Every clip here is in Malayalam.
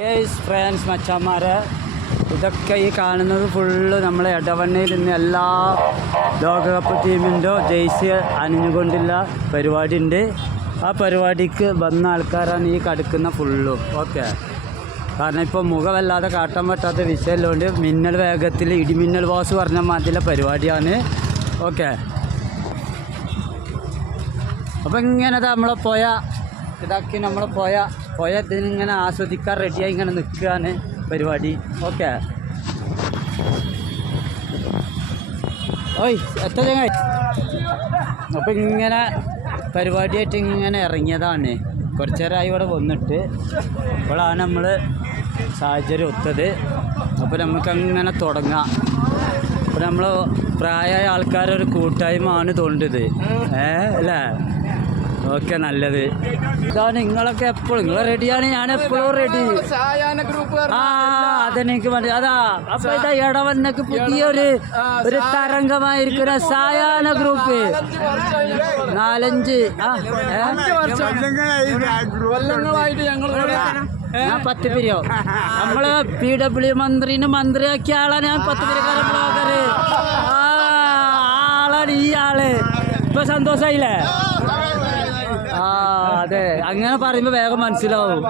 ഗൈസ് ഫ്രണ്ട്സ് മച്ചാന്മാരെ, ഇതൊക്കെ ഈ കാണുന്നത് ഫുള്ള് നമ്മളെ ഇടവണ്ണയിൽ നിന്ന് എല്ലാ ലോകകപ്പ് ടീമിൻ്റെ ജേഴ്സി അണിഞ്ഞുകൊണ്ടുള്ള പരിപാടി ഉണ്ട്. ആ പരിപാടിക്ക് വന്ന ആൾക്കാരാണ് ഈ കടുക്കുന്ന ഫുള്ളും. ഓക്കെ, കാരണം ഇപ്പോൾ മുഖമല്ലാതെ കാട്ടാൻ പറ്റാത്ത വിഷയമുള്ളതുകൊണ്ട് മിന്നൽ വേഗത്തിൽ ഇടിമിന്നൽ ബോസ് പറഞ്ഞ മാതിരിയുള്ള പരിപാടിയാണ്. ഓക്കെ, അപ്പോൾ ഇങ്ങനെ നമ്മളെ ഇതാക്കി നമ്മൾ പോയ ഇതിനിങ്ങനെ ആസ്വദിക്കാൻ റെഡിയായി ഇങ്ങനെ നിൽക്കുകയാണ് പരിപാടി. ഓക്കെ, ഓയ് എത്ര ചങ്ങായി. അപ്പോൾ ഇങ്ങനെ പരിപാടിയായിട്ട് ഇങ്ങനെ ഇറങ്ങിയതാണ്. കുറച്ച് നേരമായി ഇവിടെ വന്നിട്ട് ഇപ്പോഴാണ് നമ്മൾ സാഹചര്യം ഒത്തത്. അപ്പോൾ നമുക്കങ്ങനെ തുടങ്ങാം. അപ്പോൾ നമ്മൾ പ്രായമായ ആൾക്കാരൊരു കൂട്ടായ്മ ആണ് തോണ്ടത്, അല്ലേ? ഓക്കെ, നല്ലത്. ഇതാണ് നിങ്ങളൊക്കെ എപ്പോഴും നിങ്ങൾ റെഡിയാണ്, ഞാൻ എപ്പോഴും റെഡി. അതെനിക്ക് മതി. അതാ അപ്പൊ ഇതാ ഇടവന്നക്ക് പുതിയൊരു തരംഗമായിരിക്കുന്ന സായാഹ്ന ഗ്രൂപ്പ് 4-5 ഞാൻ 10 പിരിയോ. നമ്മള് PW മന്ത്രിയാക്കിയ ആളാണ് ഞാൻ. 10 പിരിക്കാരൻ ബ്ലോഗറ് ആളാണ് ഈ ആള്. ഇപ്പൊ സന്തോഷായില്ലേ? അതെ, അങ്ങനെ പറയുമ്പോൾ വേഗം മനസ്സിലാവും.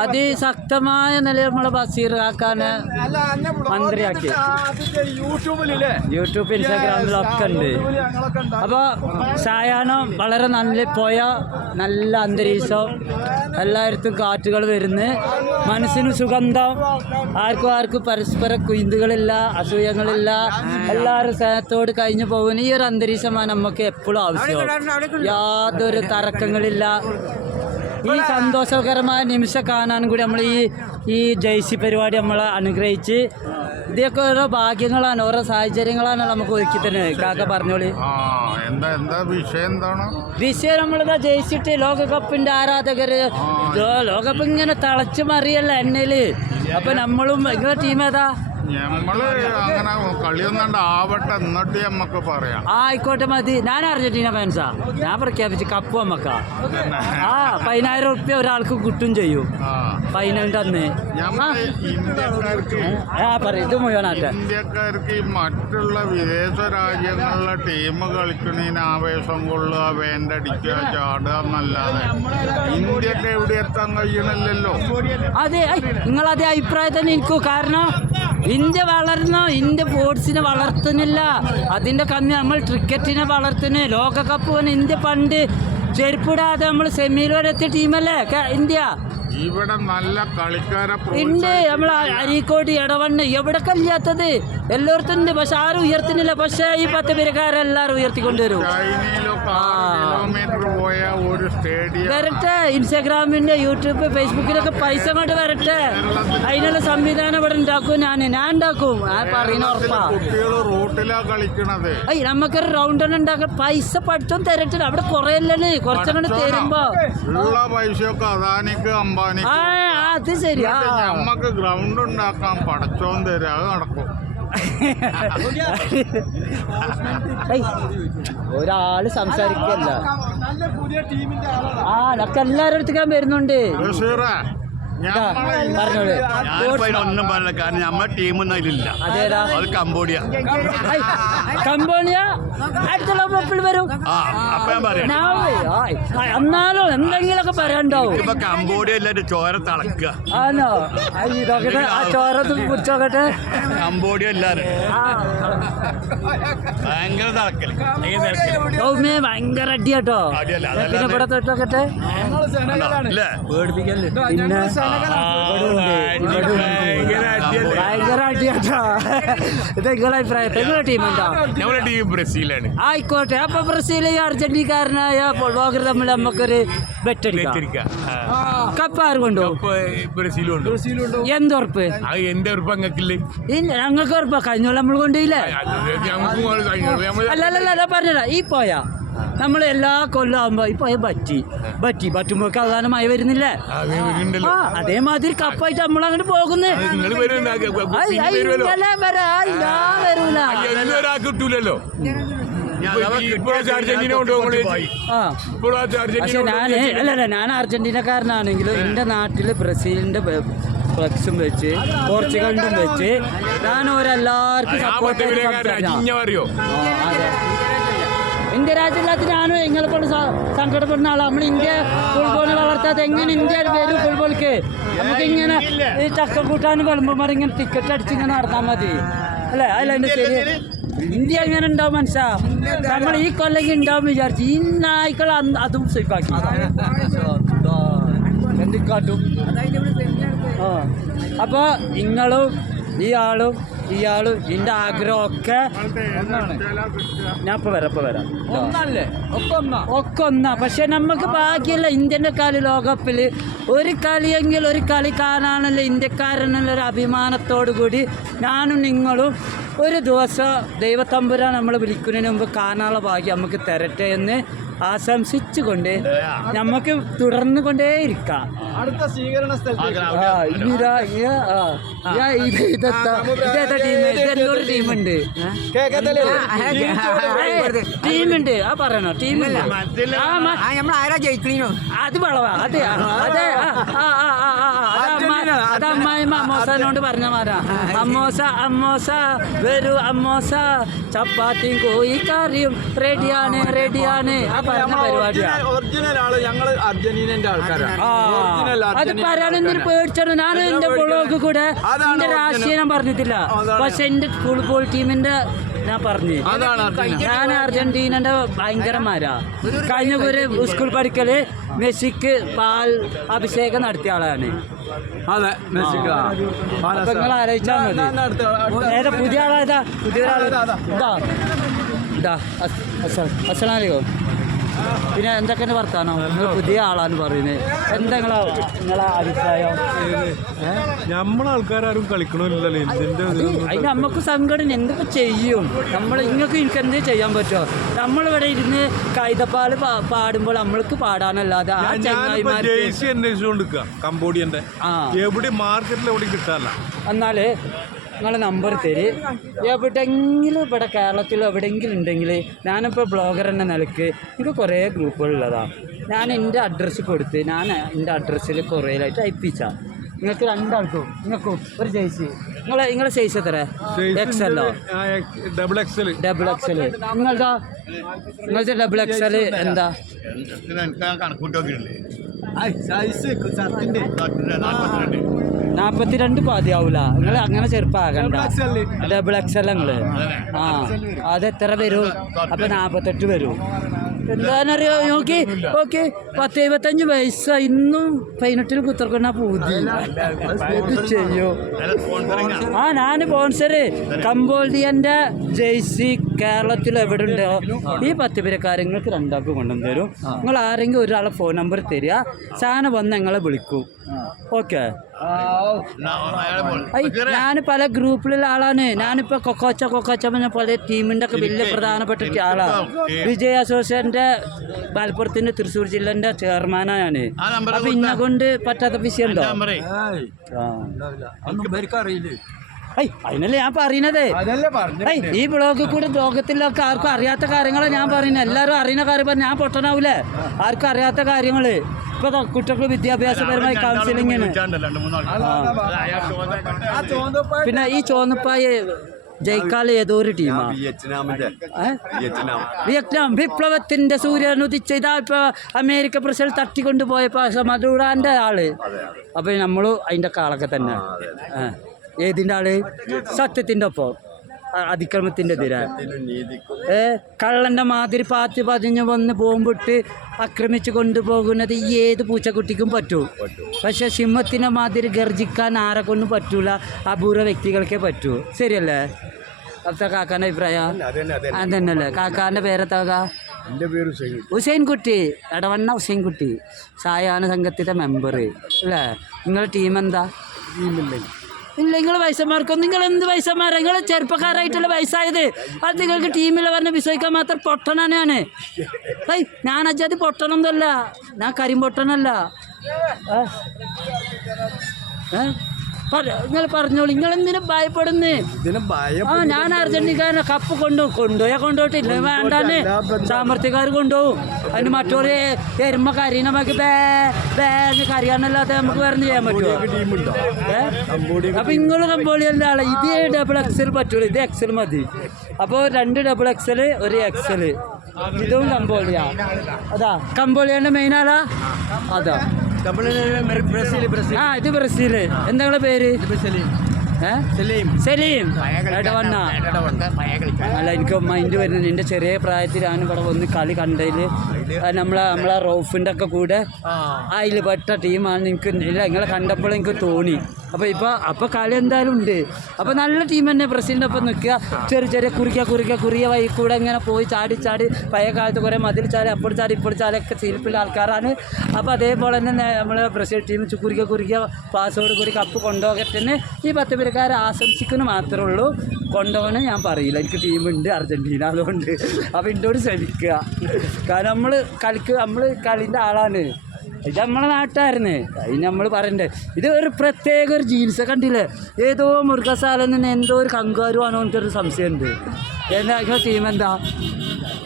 അതിശക്തമായ നില നമ്മളെ ബഷീർ കാക്കാനെ മന്ത്രിയാക്കി. യൂട്യൂബ് ഇൻസ്റ്റാഗ്രാമിലൊക്കെ ഉണ്ട്. അപ്പോൾ സായാഹ്നം വളരെ നല്ല അന്തരീക്ഷം, എല്ലായിടത്തും കാറ്റുകൾ വരുന്നു, മനസ്സിന് സുഗന്ധം, ആർക്കും പരസ്പര കുയിന്തുകളില്ല, അസൂയങ്ങളില്ല, എല്ലാവരും സ്നേഹത്തോട് കഴിഞ്ഞു പോകുന്ന ഈ ഒരു അന്തരീക്ഷമാണ് നമുക്ക് എപ്പോഴും ആവശ്യം. യാതൊരു തർക്കങ്ങളില്ല. ഈ സന്തോഷകരമായ നിമിഷം കാണാൻ കൂടി നമ്മൾ ഈ ജേഴ്സി പരിപാടി നമ്മളെ അനുഗ്രഹിച്ച്, ഇതൊക്കെ ഓരോ ഭാഗ്യങ്ങളാണ്, ഓരോ സാഹചര്യങ്ങളാണ് നമുക്ക് ഒരുക്കി തന്നെ. കാക്ക പറഞ്ഞോളി, വിഷയം നമ്മളിതാ ജയിച്ചിട്ട് ലോകകപ്പിന്റെ ആരാധകര് ലോകകപ്പ് ഇങ്ങനെ തിളച്ചു മറിയല്ല എണ്ണയില്. അപ്പൊ നമ്മളും നിങ്ങളുടെ ടീം ഏതാ? അങ്ങനെ കളിയൊന്നാണ്ട് ആവട്ടെ, എന്നിട്ട് നമുക്ക് പറയാം. ആയിക്കോട്ടെ, മതി. ഞാൻ അർജന്റീന ഫാൻസാ. ഞാൻ പ്രഖ്യാപിച്ചു കപ്പ് നമ്മക്കാ. 10,000 റുപ്യ ഒരാൾക്ക് കിട്ടും ചെയ്യും ഫൈനലിന്റെ അന്ന്. ഇത് മുഴുവനാട്ടെ. ഇന്ത്യക്കാർക്ക് ഈ മറ്റുള്ള വിദേശ രാജ്യങ്ങളിലെ ടീം കളിക്കണതിന് ആവേശം കൊള്ളുക, വേണ്ടടിക്കുക, ചാടുക എന്നല്ലാതെ ഇന്ത്യക്ക് എവിടെ എത്താൻ കഴിയണില്ലല്ലോ. അതെ, നിങ്ങളതേ അഭിപ്രായം തന്നെ എനിക്കും. കാരണം ഇന്ത്യ വളർന്നോ, ഇന്ത്യ സ്പോർട്സിനെ വളർത്തുന്നില്ല, അതിൻ്റെ കമ്മി. നമ്മൾ ക്രിക്കറ്റിനെ വളർത്തുന്നു. ലോകകപ്പ് ഇന്ത്യ പണ്ട് ചെരുപ്പിടാതെ നമ്മൾ സെമിയിൽ വരെ എത്തിയ ടീമല്ലേ ഇന്ത്യ. ഇവിടെ നല്ല കളിക്കാരെ ഉണ്ട്. നമ്മൾ അരീക്കോട്, ഇടവണ്ണ്, എവിടെ കല്ലാത്തത് എല്ലായിടത്തും ഉണ്ട്. പക്ഷെ ആരും ഉയർത്തുന്നില്ല. പക്ഷെ ഈ 10 പേരുകാരെല്ലാരും ഉയർത്തിക്കൊണ്ടുവരും. വരട്ടെ, ഇൻസ്റ്റാഗ്രാമിന്റെ, യൂട്യൂബ്, ഫേസ്ബുക്കിലൊക്കെ പൈസ കൊണ്ട് വരട്ടെ. അതിനുള്ള സംവിധാനം ഇവിടെ ഉണ്ടാക്കും. ഞാൻ ഉണ്ടാക്കും. പറയുന്ന ഉറപ്പാ. നമുക്കൊരു റൗണ്ട് തന്നെ ഉണ്ടാക്കാം. പൈസ പഠിത്തം തരട്ടെ. അവിടെ കുറെ അല്ലേ, കുറച്ചങ്ങോട്ട് തരുമ്പോ അത് ശരിയാ. നമുക്ക് ഗ്രൗണ്ട് ഉണ്ടാക്കാൻ പഠിച്ചോൻ തരാ, അത് നടക്കും. ഒരാള് സംസാരിക്കല്ല. നമുക്ക് എല്ലാവരുടെ അടുത്തേക്കാൻ വരുന്നുണ്ട്. ഒന്നും പറയില്ല, കാരണം നമ്മളെ ടീമൊന്നും അതിലില്ല. അതേതാ? അത് കംബോഡിയ. അടുത്തുള്ള മക്കൾ വരും. എന്നാലും എന്തെങ്കിലുമൊക്കെ പറയാണ്ടാവും. ഇപ്പൊ കംബോഡിയ എല്ലാവരും ചോര തിളക്കുക. ആണോ? ഇതൊക്കെ ആ ചോരത്തും കുറിച്ചോക്കട്ടെ. കംബോഡിയ എല്ലാരും ഭയങ്കര തിളക്കല്, ഭയങ്കര അടിയാട്ടോ. പിന്നെ ഇവിടെ തൊട്ടോക്കട്ടെ. പേടിപ്പിക്കല്ലേ? പിന്നെ ഭയങ്കര അടിയാട്ടോ. ഇത് നിങ്ങളെ അഭിപ്രായം? നിങ്ങളുടെ ടീം എന്താ? ഞങ്ങളുടെ ടീം ബ്രസീലാണ്. ആയിക്കോട്ടെ. അപ്പൊ ബ്രസീൽ അർജന്റീനക്കാരനായ ഫുട്ബോളർ തമ്മിൽ നമുക്കൊരു ബെറ്റടിക്കാം. കപ്പ് ആര് കൊണ്ടുപോകും? ബ്രസീൽ കൊണ്ടുപോകും. എന്തുറപ്പ്? എന്റെ ഉറപ്പ് അങ്ങക്കില്ലേ? ഞങ്ങൾക്ക് ഉറപ്പാ. കഴിഞ്ഞോളം നമ്മൾ കൊണ്ടുപോയില്ലേ? അല്ലല്ല പറഞ്ഞ ഈ പോയാ നമ്മൾ എല്ലാ കൊല്ലം ആകുമ്പോ ഇപ്പൊ പറ്റുമ്പോ അവസാനമായി വരുന്നില്ലേ? അതേമാതിരി കപ്പായിട്ട് നമ്മൾ അങ്ങോട്ട് പോകുന്നേ. കിട്ടൂലല്ലോ. അർജന്റീന കൊണ്ടുപോകും. ആ പക്ഷെ ഞാൻ അർജന്റീനക്കാരനാണെങ്കിലും എൻ്റെ നാട്ടിൽ ബ്രസീലിൻ്റെ ഫ്ലക്സും വെച്ച് പോർച്ചുഗലിൻ്റെ വെച്ച് ഞാൻ ഓരെല്ലാവർക്കും സപ്പോർട്ട് അറിയോ? അതെ, ഇന്ത്യ രാജ്യത്തിനകത്ത് ഞാനും നിങ്ങളെക്കൊണ്ട് സങ്കടപ്പെടുന്ന ആളാണ്. നമ്മൾ ഇന്ത്യ ഫുട്ബോൾ വളർത്താത്ത എങ്ങനെ ഇന്ത്യ വരും ഫുട്ബോൾക്ക്? നമുക്ക് ഇങ്ങനെ ഈ ചക്ക കൂട്ടാനും വിളമ്പുമാർ ഇങ്ങനെ ടിക്കറ്റ് അടിച്ച് ഇങ്ങനെ നടന്നാൽ മതി അല്ലേ? അല്ല എൻ്റെ ശരി, ഇന്ത്യ എങ്ങനെ ഉണ്ടാവും മനസ്സാ? നമ്മൾ ഈ കൊല്ലെങ്കിൽ ഉണ്ടാവും വിചാരിച്ചു, ഈ നായ്ക്കൾ അതും സ്വീപ്പാക്കി എന്തിക്കാട്ടും. ആ അപ്പോൾ നിങ്ങളും ഇയാളും ഇതിൻ്റെ ആഗ്രഹമൊക്കെ ഞാൻ ഇപ്പോൾ വരാം ഒക്കെ ഒന്നാ. പക്ഷെ നമുക്ക് ബാക്കിയല്ല ഇന്ത്യൻ്റെ കളി ലോകകപ്പിൽ ഒരു കളി കാണാനല്ല ഇന്ത്യക്കാരനുള്ള ഒരു അഭിമാനത്തോടു കൂടി ഞാനും നിങ്ങളും ഒരു ദിവസം ദൈവത്തമ്പുരാൻ നമ്മൾ വിളിക്കുന്നതിന് മുമ്പ് കാണാനുള്ള ഭാഗ്യം നമുക്ക് തരട്ടെ എന്ന് ആശംസിച്ചുകൊണ്ട് നമുക്ക് തുടർന്നു കൊണ്ടേയിരിക്കാം. അടുത്ത സ്വീകരണ സ്ഥലത്ത് ടീമുണ്ട്. ആ പറയണോ? ടീമില്ല, അത് വളവാ. അതെ അതെ, അത് അമ്മായിമ്മ അമ്മോസനോട് പറഞ്ഞ മാറാ. അമ്മോസ വരൂ അമ്മോസ, ചപ്പാത്തിയും കോഴിക്കറിയും റെഡിയാണ് ആ പറഞ്ഞ പരിപാടിയാണ്. ഒറിജിനൽ ആള് ഞങ്ങള് അർജന്റീനന്റെ ആൾക്കാരാണ്. അത് പറയാനെന്തിന് പേടിച്ചാണ്? ഞാൻ എന്റെ ബ്ലോഗ് കൂടെ എന്റെ രാഷ്ട്രീയം ഞാൻ പറഞ്ഞിട്ടില്ല, പക്ഷെ എന്റെ ഫുട്ബോൾ ടീമിന്റെ ഞാൻ പറഞ്ഞു. ഞാൻ അർജന്റീനന്റെ ഭയങ്കരമാരാ. കഴിഞ്ഞ ഒരു സ്കൂൾ പഠിക്കല് മെസ്സിക്ക് പാൽ അഭിഷേകം നടത്തിയ ആളാണ്. അതെ, അപ്പൊ നിങ്ങൾ ആലോചിച്ചാൽ മതി. ഏതാ പുതിയ ആളാ? പുതിയ അസ്സലാമലൈക്കും. പിന്നെ എന്തൊക്കെയാണ് വർത്താനോ? നിങ്ങൾ പുതിയ ആളാന്ന് പറയുന്നത്. എന്താ നിങ്ങളെ അഭിപ്രായം? നമ്മളെ ആൾക്കാരും കളിക്കണമില്ലല്ലോ ഇന്ത്യൻ്റെ. അതിന് നമുക്ക് സംഘടന എന്തൊക്കെ ചെയ്യും? നിങ്ങൾക്ക് എന്ത് ചെയ്യാൻ പറ്റുമോ? നമ്മളിവിടെ ഇരുന്ന് കൈതപ്പാൽ പാടുമ്പോൾ നമ്മൾക്ക് പാടാനല്ലാതെ ആ ചങ്ങായിമാർ അന്വേഷിച്ചുകൊണ്ടിരിക്കുക കംബോഡിയന്റെ എവിടെ മാർക്കറ്റിൽ എവിടെ കിട്ടാല്ല. എന്നാൽ നിങ്ങളെ നമ്പർ തരി. എവിടെയെങ്കിലും ഇവിടെ കേരളത്തിൽ എവിടെയെങ്കിലും ഉണ്ടെങ്കിൽ ഞാനിപ്പോൾ ബ്ലോഗർ എന്ന നിലയ്ക്ക് എനിക്ക് കുറേ ഗ്രൂപ്പുകളുള്ളതാണ്. ഞാൻ എൻ്റെ അഡ്രസ്സ് കൊടുത്ത് ഞാൻ എൻ്റെ അഡ്രസ്സിൽ കുറേലായിട്ട് അയപ്പിച്ചാൽ നിങ്ങൾക്ക് രണ്ടാൾക്കും നിങ്ങൾക്കും ഒരു ജേഴ്സി. നിങ്ങളെ സൈസ് എത്ര? XL? Double XL. നിങ്ങളുടെ ഡബിൾ XL എന്താ? 42 പാതിയാവൂല. നിങ്ങൾ അങ്ങനെ ചെറുപ്പമാകണ്ട. ഡബിൾ XL നിങ്ങൾ. ആ അതെത്ര വരും? അപ്പം 48 വരും. എന്താണെന്നറിയോ? നോക്കി ഓക്കെ, 10-75 വയസ്സായി ഇന്നും 18 കുത്തിറക്കുന്ന പൂതി ചെയ്യോ? ഞാൻ സ്പോൺസർ കംബോഡിയൻ്റെ ജേഴ്സി കേരളത്തിൽ എവിടെ ഉണ്ടോ ഈ 10 പേരക്കാരെ നിങ്ങൾക്ക് രണ്ടാൾക്ക് കൊണ്ടുവന്ന് തരും. നിങ്ങൾ ആരെങ്കിലും ഒരാളെ ഫോൺ നമ്പർ തരിക, സാധനം വന്ന് ഞങ്ങളെ വിളിക്കും. ഓക്കെ. ഞാൻ പല ഗ്രൂപ്പിലുള്ള ആളാണ്. ഞാനിപ്പോൾ കൊക്കോച്ച പറഞ്ഞ പല ടീമിൻ്റെ ഒക്കെ വലിയ പ്രധാനപ്പെട്ട ആളാണ്. വിജയ് അസോസിയേഷൻ്റെ മലപ്പുറത്തിൻ്റെ തൃശ്ശൂർ ജില്ലേൻ്റെ ചെയർമാനാണ് ഞാൻ. അപ്പം ഇന്നെ കൊണ്ട് പറ്റാത്ത വിഷയമുണ്ടോ? അതിനല്ലേ ഞാൻ പറയുന്നത്. ഈ ബ്ലോഗിൽ കൂടെ ലോകത്തിലൊക്കെ ആർക്കും അറിയാത്ത കാര്യങ്ങളാണ് ഞാൻ പറയുന്നത്. എല്ലാവരും അറിയുന്ന കാര്യം ഞാൻ പൊട്ടനാവൂലേ? ആർക്കും അറിയാത്ത കാര്യങ്ങൾ. ഇപ്പൊ കുട്ടികൾക്ക് വിദ്യാഭ്യാസപരമായി കൗൺസിലിങ്ങിന്. പിന്നെ ഈ ചോന്നപ്പായ ജയിക്കാൽ ഏതോ ഒരു ടീമാണ് വിയറ്റ്നാം. വിപ്ലവത്തിന്റെ സൂര്യൻ ഉദിച്ച ഇതാ ഇപ്പൊ അമേരിക്ക പ്രസിഡന്റ് തട്ടിക്കൊണ്ടുപോയപ്പോ മധുറാന്റെ ആള്. അപ്പൊ നമ്മളും അതിന്റെ കാളൊക്കെ തന്നെ. ഏതിൻ്റെ ആള്? സത്യത്തിൻ്റെ ഒപ്പം അതിക്രമത്തിൻ്റെ എതിരാ. കള്ളൻ്റെ മാതിരി പാത്തി പതിഞ്ഞ് വന്ന് ബോംബിട്ട് ആക്രമിച്ച് കൊണ്ടുപോകുന്നത് ഈ ഏത് പൂച്ചക്കുട്ടിക്കും പറ്റൂ. പക്ഷെ സിംഹത്തിൻ്റെ മാതിരി ഗർജിക്കാൻ ആരെ കൊണ്ടും പറ്റൂല, അപൂർവ വ്യക്തികൾക്കേ പറ്റൂ. ശരിയല്ലേ? അവിടുത്തെ കാക്കാൻ്റെ അഭിപ്രായം അതന്നെയല്ലേ? കാക്കാൻ്റെ പേരെത്താക? ഹുസൈൻകുട്ടി, എടവണ്ണ ഹുസൈൻകുട്ടി, സായാഹ്ന സംഘത്തിൻ്റെ മെമ്പർ അല്ലേ? നിങ്ങളുടെ ടീം എന്താ? ഇല്ല, നിങ്ങൾ വയസ്സന്മാർക്കൊന്നും നിങ്ങൾ എന്ത് വയസ്സന്മാരാണ്? നിങ്ങൾ ചെറുപ്പക്കാരായിട്ടുള്ള വയസ്സായത് അത് നിങ്ങൾക്ക് ടീമിൽ പറഞ്ഞ് വിശ്വസിക്കാൻ മാത്രം പൊട്ടനാണ്. ഞാൻ അജാതി പൊട്ടനൊന്നുമല്ല, ഞാൻ കരിമ്പൊട്ടനല്ല. നിങ്ങൾ പറഞ്ഞോളൂ, നിങ്ങൾ എന്തിനും ഭയപ്പെടുന്നേ? ഇതിന് ഭയം ആ ഞാൻ അർജന്റീന കപ്പ് കൊണ്ടുപോയിട്ടില്ല, വേണ്ടാന്ന് സാമർത്ഥ്യക്കാർ കൊണ്ടുപോകും. അതിന് മറ്റൊരു എരുമ കരീ നമുക്ക് ബേന്ന് കറിയാന്നല്ലാതെ നമുക്ക് വേറെ ചെയ്യാൻ പറ്റുമോ? ടീമുണ്ടോ? അപ്പൊ നിങ്ങൾ കമ്പോളിയല്ല ആളെ, ഇത് ഡബിൾ എക്സൽ പറ്റുള്ളൂ, ഇത് എക്സൽ മതി. അപ്പോൾ 2 ഡബിൾ എക്സൽ 1 എക്സൽ, ഇതും കമ്പോളിയ. അതാ കമ്പോളിയന്റെ മെയിൻ ആളാ അതാ. ബ്രസീൽ ആ ഇത് ബ്രസീല്. എന്താ നിങ്ങളെ പേര്? സലീം. ഇടവണ്ണ. അല്ല എനിക്ക് മൈൻഡ് വരുന്നത്, എൻ്റെ ചെറിയ പ്രായത്തിൽ ഞാൻ ഇവിടെ വന്ന് കളി കണ്ടതിൽ നമ്മളെ റോഫിൻ്റെ ഒക്കെ കൂടെ അതിൽ പെട്ട ടീമാണ്. എനിക്ക് ഇല്ല നിങ്ങളെ കണ്ടപ്പോൾ എനിക്ക് തോന്നി. അപ്പോൾ കളി എന്തായാലും ഉണ്ട്. അപ്പോൾ നല്ല ടീം തന്നെ ബ്രസീലിൻ്റെ ഒപ്പം നിൽക്കുക. ചെറിയ കുറിയ വഴി കൂടെ ഇങ്ങനെ പോയി ചാടി പഴയ കാലത്ത് കുറേ മതിൽ ചാടി അപ്പോൾ ചാടി ഇപ്പോൾ ചാടിയൊക്കെ ശീലിപ്പുള്ള ആൾക്കാരാണ്. അപ്പോൾ അതേപോലെ തന്നെ നമ്മളെ ബ്രസീൽ ടീം കുറിയ പാസ്സോട് കൂടി കപ്പ് കൊണ്ടുപോകട്ടെ ഈ 10 പേരുകാരെ ആശംസിക്കുന്നു മാത്രമേ ഉള്ളൂ. കൊണ്ടുപോകണേ ഞാൻ പറയില്ല, എനിക്ക് ടീമുണ്ട് അർജൻറ്റീന, അതുകൊണ്ട് അപ്പോൾ എന്നോട് ശ്രമിക്കുക. കാരണം നമ്മൾ കളീൻ്റെ ആളാണ്. ഇത് നമ്മളെ നാട്ടായിരുന്നു, അതിന് നമ്മൾ പറയണ്ടേ. ഇത് ഒരു പ്രത്യേക ഒരു ജീൻസ് കണ്ടില്ലേ, ഏതോ മൃഗശാലയിൽ നിന്ന് എന്തോ ഒരു കങ്കാരു ആണോ എനിക്കൊരു സംശയമുണ്ട്. എന്താ നിങ്ങളുടെ ടീം എന്താ?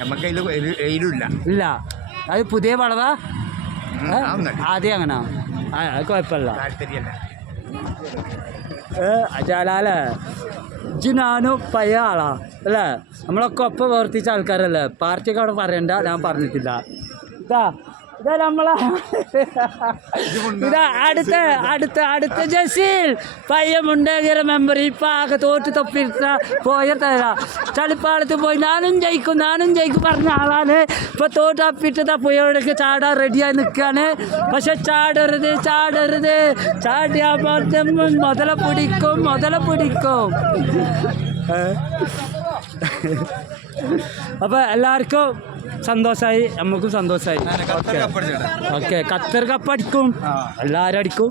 നമുക്ക് ഇല്ല, അത് പുതിയ വളവാ ആദ്യം അങ്ങനെ അത് കുഴപ്പമില്ല. ജലാലേ ഞാനും പയ്യ ആളാ അല്ലേ, നമ്മളൊക്കെ ഒപ്പം പ്രവർത്തിച്ച ആൾക്കാരല്ലേ. പാർട്ടിയൊക്കെ അവിടെ പറയണ്ട, ഞാൻ പറഞ്ഞിട്ടില്ല. ഇതാ നമ്മളെ ഇതാ അടുത്ത ജസീൽ പയ്യ മുണ്ടേകര മെമ്പർ. ഇപ്പം ആകെ തോറ്റ് തൊപ്പിട്ട പോയ ചളിപ്പാളത്ത് പോയി ഞാനും ജയിക്കും പറഞ്ഞ ആളാണ്. ഇപ്പം തോറ്റപ്പിട്ടതാ പുഴയോടൊക്കെ ചാടാൻ റെഡിയായി നിൽക്കുകയാണ്. പക്ഷെ ചാടരുത് ചാടിയാൽ മുതല പിടിക്കും. അപ്പോൾ എല്ലാവർക്കും സന്തോഷമായി, നമുക്കും സന്തോഷമായി. ഓക്കെ ഖത്തർ കപ്പ് അടിക്കും, എല്ലാവരും അടിക്കും.